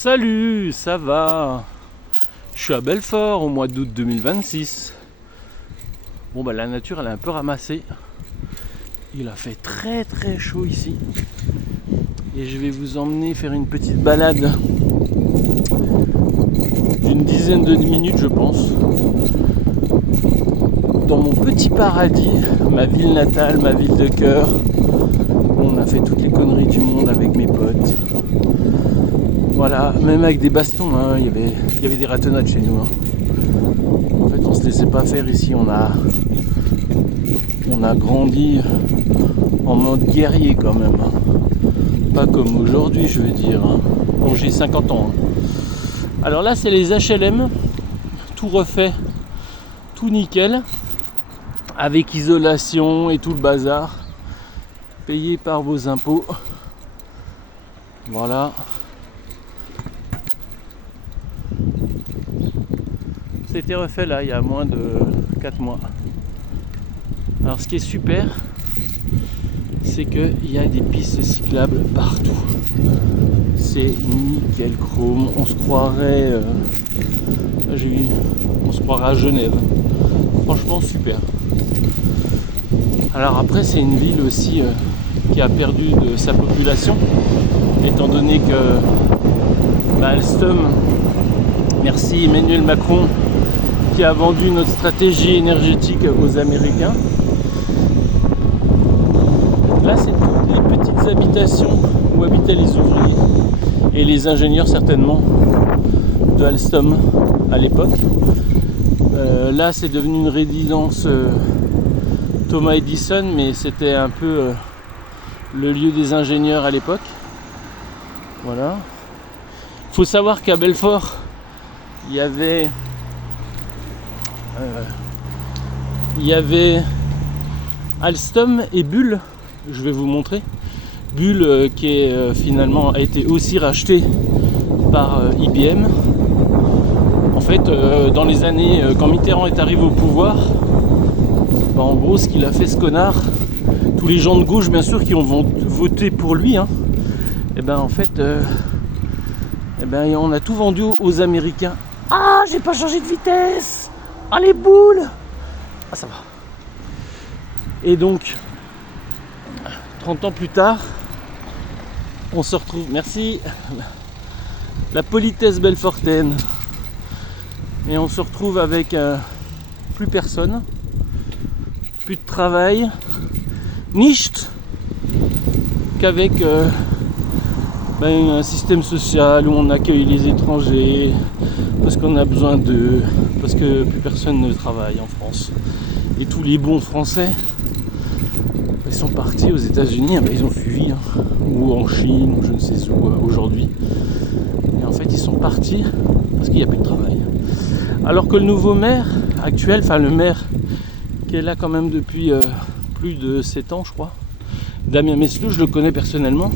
Salut, ça va? Je suis à Belfort au mois d'août 2026. Bon bah la nature elle a un peu ramassé. Il a fait très très chaud ici. Et je vais vous emmener faire une petite balade d'une dizaine de minutes je pense. Dans mon petit paradis, ma ville natale, ma ville de cœur. On a fait toutes les conneries du monde avec mes potes. Voilà, même avec des bastons, hein, il y avait des ratonnades chez nous. Hein. En fait, on se laissait pas faire ici. On a grandi en mode guerrier quand même. Hein. Pas comme aujourd'hui, je veux dire. Hein. Bon, j'ai 50 ans. Hein. Alors là, c'est les HLM, tout refait, tout nickel, avec isolation et tout le bazar, payé par vos impôts. Voilà. C'était refait là il y a moins de 4 mois. Alors ce qui est super, c'est qu'il y a des pistes cyclables partout. C'est nickel chrome. On se croirait on se croirait à Genève. Franchement super. Alors après c'est une ville aussi qui a perdu de sa population, étant donné que Alstom, merci Emmanuel Macron, qui a vendu notre stratégie énergétique aux Américains. Là, c'est toutes les petites habitations où habitaient les ouvriers et les ingénieurs certainement de Alstom à l'époque. Là, c'est devenu une résidence Thomas Edison, mais c'était un peu le lieu des ingénieurs à l'époque. Voilà. Il faut savoir qu'à Belfort, il y avait Alstom et Bull. Je vais vous montrer. Bull qui est finalement a été aussi racheté par IBM. En fait, dans les années quand Mitterrand est arrivé au pouvoir, en gros ce qu'il a fait ce connard, tous les gens de gauche bien sûr qui ont voté pour lui, hein, et ben en fait on a tout vendu aux Américains. Ah, j'ai pas changé de vitesse. Ah les boules. Ah ça va. Et donc 30 ans plus tard, on se retrouve, merci, la politesse belfortaine, et on se retrouve avec plus personne, plus de travail, nicht, qu'avec un système social où on accueille les étrangers parce qu'on a besoin d'eux, parce que plus personne ne travaille en France. Et tous les bons Français, ils sont partis aux États-Unis, ils ont fui, hein, ou en Chine, ou je ne sais où aujourd'hui. Et en fait, ils sont partis parce qu'il n'y a plus de travail. Alors que le nouveau maire actuel, le maire qui est là quand même depuis plus de 7 ans, je crois, Damien Meslou, je le connais personnellement.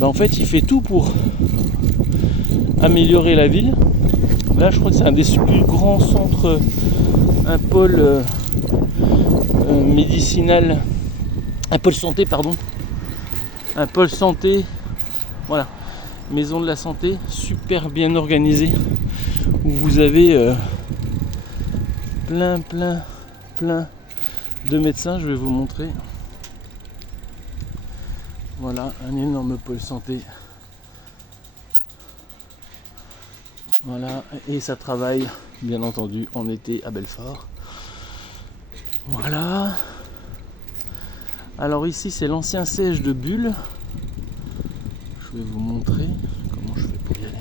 En fait, il fait tout pour améliorer la ville. Là, je crois que c'est un des plus grands centres, un pôle médicinal, un pôle santé, pardon. Un pôle santé, voilà, maison de la santé, super bien organisée, où vous avez plein de médecins. Je vais vous montrer. Voilà, un énorme pôle santé. Voilà, et ça travaille, bien entendu, en été à Belfort. Voilà. Alors ici, c'est l'ancien siège de Bull. Je vais vous montrer comment je fais pour y aller.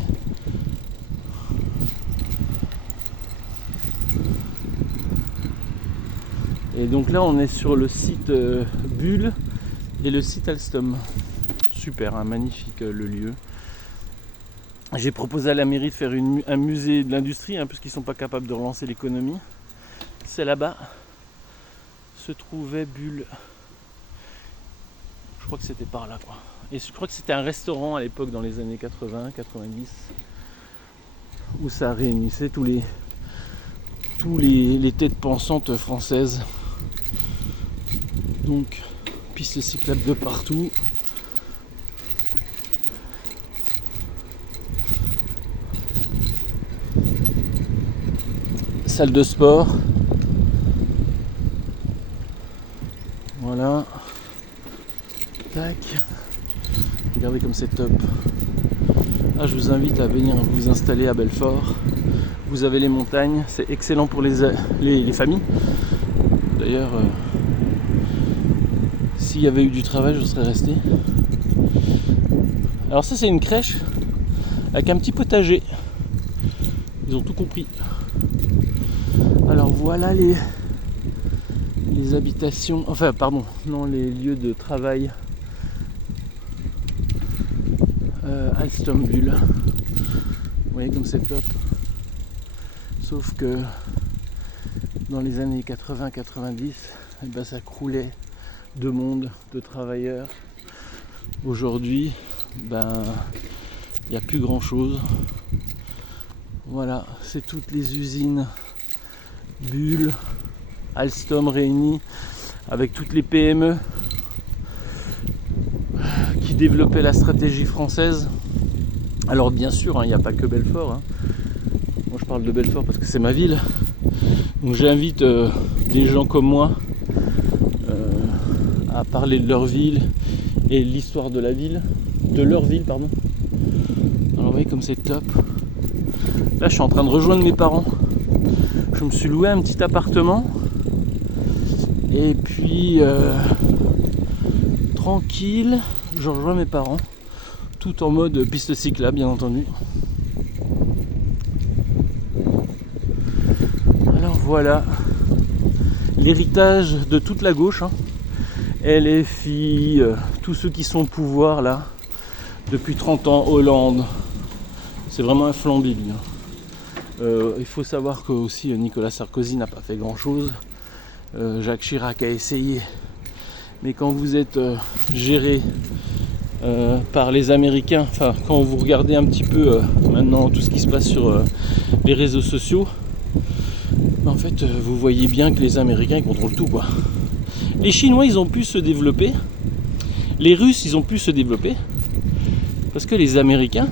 Et donc là, on est sur le site Bull et le site Alstom. Super, hein, magnifique le lieu. J'ai proposé à la mairie de faire un musée de l'industrie, hein, puisqu'ils ne sont pas capables de relancer l'économie. C'est là-bas se trouvait Bull. Je crois que c'était par là, quoi. Et je crois que c'était un restaurant à l'époque dans les années 80, 90, où ça réunissait tous les têtes pensantes françaises. Donc pistes cyclables de partout. salle de sport. Voilà. Tac. Regardez comme c'est top. Ah, je vous invite à venir vous installer à Belfort. Vous avez les montagnes, c'est excellent pour les familles. D'ailleurs, s'il y avait eu du travail, je serais resté. Alors ça, c'est une crèche avec un petit potager. Ils ont tout compris. Alors voilà les habitations, enfin pardon, non, les lieux de travail Alstom Bull. Vous voyez comme c'est top. Sauf que dans les années 80-90, eh ben, ça croulait de monde, de travailleurs. Aujourd'hui, ben, il n'y a plus grand chose. Voilà, c'est toutes les usines Bull, Alstom réunies avec toutes les PME qui développaient la stratégie française. Alors bien sûr, il n'y a pas que Belfort. Moi je parle de Belfort parce que c'est ma ville. Donc j'invite des gens comme moi à parler de leur ville et l'histoire de la ville, de leur ville pardon. Alors vous voyez comme c'est top. Là je suis en train de rejoindre mes parents. Je me suis loué un petit appartement et puis tranquille, je rejoins mes parents tout en mode piste cyclable bien entendu. Alors voilà l'héritage de toute la gauche, LFI, tous ceux qui sont au pouvoir là depuis 30 ans, Hollande, c'est vraiment un flanc délit. Il faut savoir que aussi Nicolas Sarkozy n'a pas fait grand chose, Jacques Chirac a essayé, mais quand vous êtes géré par les Américains, enfin quand vous regardez un petit peu maintenant tout ce qui se passe sur les réseaux sociaux, en fait vous voyez bien que les Américains ils contrôlent tout quoi. Les Chinois ils ont pu se développer, les Russes ils ont pu se développer, parce que les Américains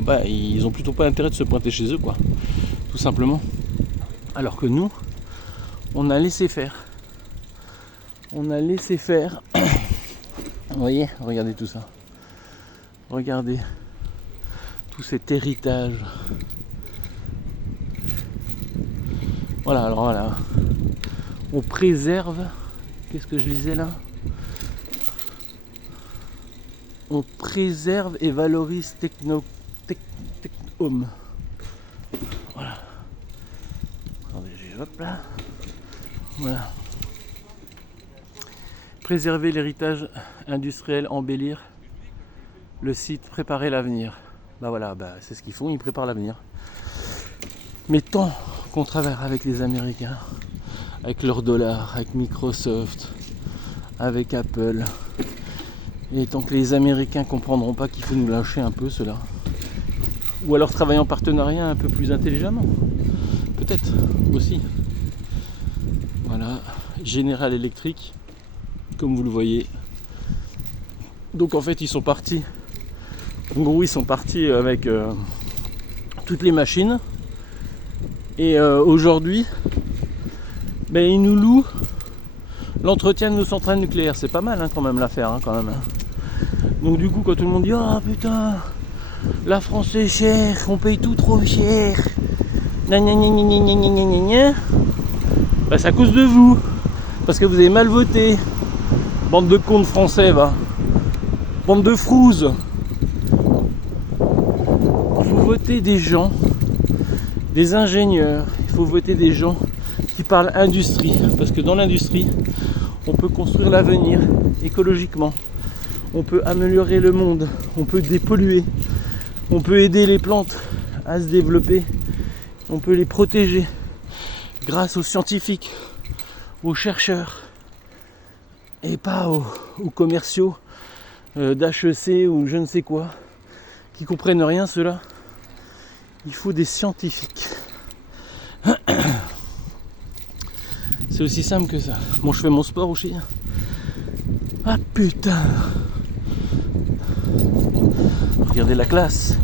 bah, ils ont plutôt pas intérêt de se pointer chez eux quoi, tout simplement. Alors que nous, on a laissé faire. On a laissé faire. Vous voyez, regardez tout ça. Regardez tout cet héritage. Voilà, alors voilà. On préserve. Qu'est-ce que je lisais là? On préserve et valorise Home. Voilà. Attendez, hop là. Voilà. Préserver l'héritage industriel, embellir le site, préparer l'avenir. Bah voilà, bah c'est ce qu'ils font, ils préparent l'avenir. Mais tant qu'on travaille avec les Américains, avec leur dollar, avec Microsoft, avec Apple, et tant que les Américains comprendront pas qu'il faut nous lâcher un peu cela, ou alors travailler en partenariat un peu plus intelligemment, peut-être aussi. Voilà, General Electric, comme vous le voyez. Donc en fait ils sont partis. En gros ils sont partis avec toutes les machines. Et aujourd'hui, ben, ils nous louent l'entretien de nos centrales nucléaires. C'est pas mal quand même l'affaire quand même. Donc du coup quand tout le monde dit oh putain, la France c'est cher, on paye tout trop cher. Ben, c'est à cause de vous. Parce que vous avez mal voté. Bande de cons français va. Bande de frouses. Il faut voter des gens, des ingénieurs. Il faut voter des gens qui parlent industrie. Parce que dans l'industrie, on peut construire l'avenir écologiquement. On peut améliorer le monde. On peut dépolluer. On peut aider les plantes à se développer. On peut les protéger grâce aux scientifiques, aux chercheurs et pas aux commerciaux d'HEC ou je ne sais quoi qui comprennent rien ceux-là. Il faut des scientifiques. C'est aussi simple que ça. Bon, je fais mon sport aussi. Ah putain. Regardez la classe.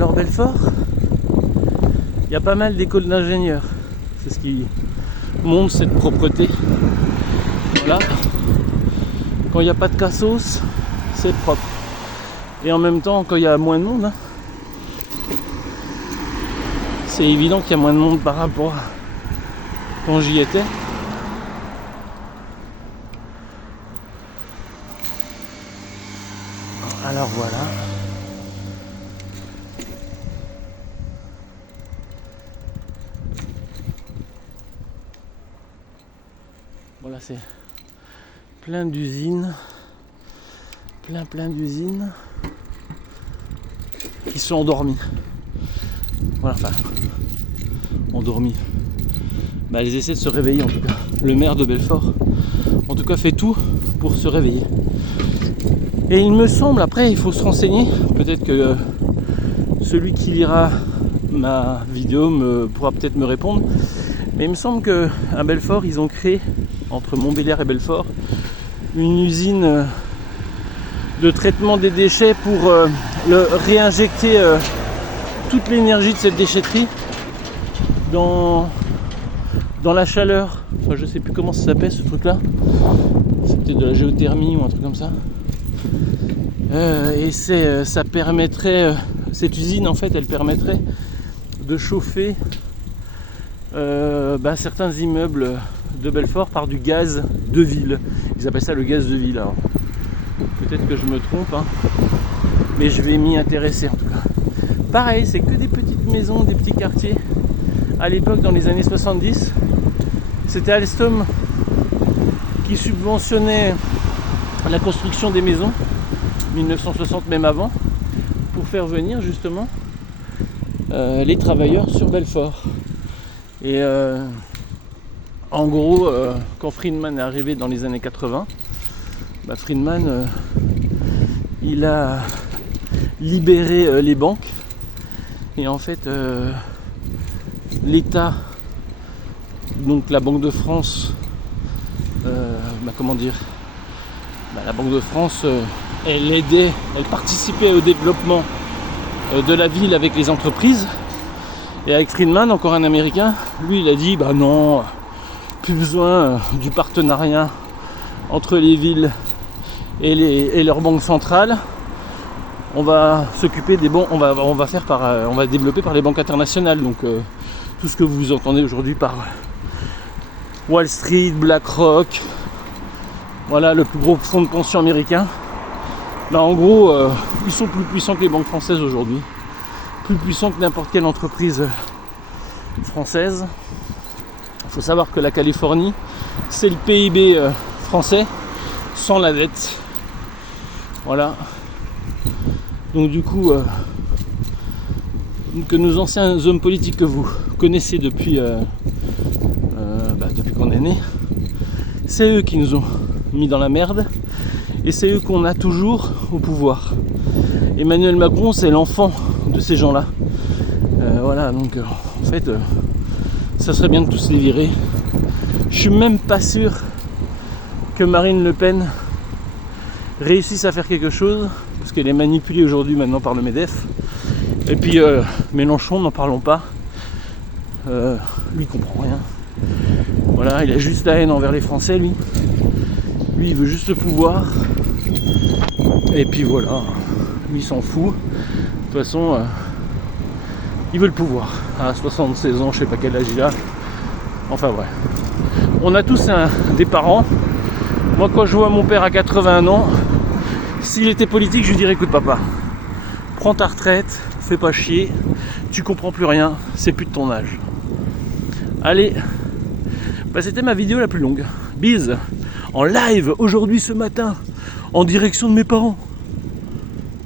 Alors Belfort, il y a pas mal d'écoles d'ingénieurs. C'est ce qui montre cette propreté. Voilà. Quand il n'y a pas de cassos, c'est propre. Et en même temps, quand il y a moins de monde, hein, c'est évident qu'il y a moins de monde par rapport à quand j'y étais. Alors voilà. Voilà, c'est plein d'usines, plein d'usines qui sont endormies. Voilà, enfin, endormies. Bah, elles essaient de se réveiller en tout cas. Le maire de Belfort, en tout cas, fait tout pour se réveiller. Et il me semble, après, il faut se renseigner. Peut-être que celui qui lira ma vidéo pourra peut-être me répondre. Mais il me semble qu'à Belfort, ils ont créé, entre Montbéliard et Belfort, une usine de traitement des déchets pour réinjecter toute l'énergie de cette déchetterie dans la chaleur. Enfin, je sais plus comment ça s'appelle ce truc là. C'est peut-être de la géothermie ou un truc comme ça. Et ça permettrait, cette usine en fait, elle permettrait de chauffer certains immeubles de Belfort par du gaz de ville. Ils appellent ça le gaz de ville. Alors, peut-être que je me trompe, hein, mais je vais m'y intéresser en tout cas. Pareil, c'est que des petites maisons, des petits quartiers. À l'époque, dans les années 70, c'était Alstom qui subventionnait la construction des maisons, 1960 même avant, pour faire venir justement les travailleurs sur Belfort. Et en gros, quand Friedman est arrivé dans les années 80, Friedman il a libéré les banques. Et en fait, l'État, donc la Banque de France, la Banque de France, elle participait au développement de la ville avec les entreprises. Et avec Friedman, encore un Américain, lui il a dit non, plus besoin du partenariat entre les villes et leur banque centrale. On va s'occuper des banques, on va développer par les banques internationales. Donc tout ce que vous entendez aujourd'hui par Wall Street, BlackRock, voilà le plus gros fonds de pension américain. En gros, ils sont plus puissants que les banques françaises aujourd'hui. Plus puissant que n'importe quelle entreprise française. Il faut savoir que la Californie, c'est le PIB français sans la dette. Voilà. Donc du coup, que nos anciens hommes politiques que vous connaissez depuis qu'on est né, c'est eux qui nous ont mis dans la merde et c'est eux qu'on a toujours au pouvoir. Emmanuel Macron, c'est l'enfant de ces gens-là. Voilà, donc en fait, ça serait bien de tous les virer. Je suis même pas sûr que Marine Le Pen réussisse à faire quelque chose, parce qu'elle est manipulée aujourd'hui maintenant par le MEDEF. Et puis Mélenchon, n'en parlons pas. Lui, il comprend rien. Voilà, il a juste la haine envers les Français, lui. Lui, il veut juste le pouvoir. Et puis voilà. Lui, il s'en fout. De toute façon, il veut le pouvoir. À 76 ans, je sais pas quel âge il a. Enfin, ouais. On a tous des parents. Moi, quand je vois mon père à 81 ans, s'il était politique, je lui dirais écoute, papa, prends ta retraite, fais pas chier, tu comprends plus rien, c'est plus de ton âge. Allez, c'était ma vidéo la plus longue. Bise, en live aujourd'hui ce matin, en direction de mes parents.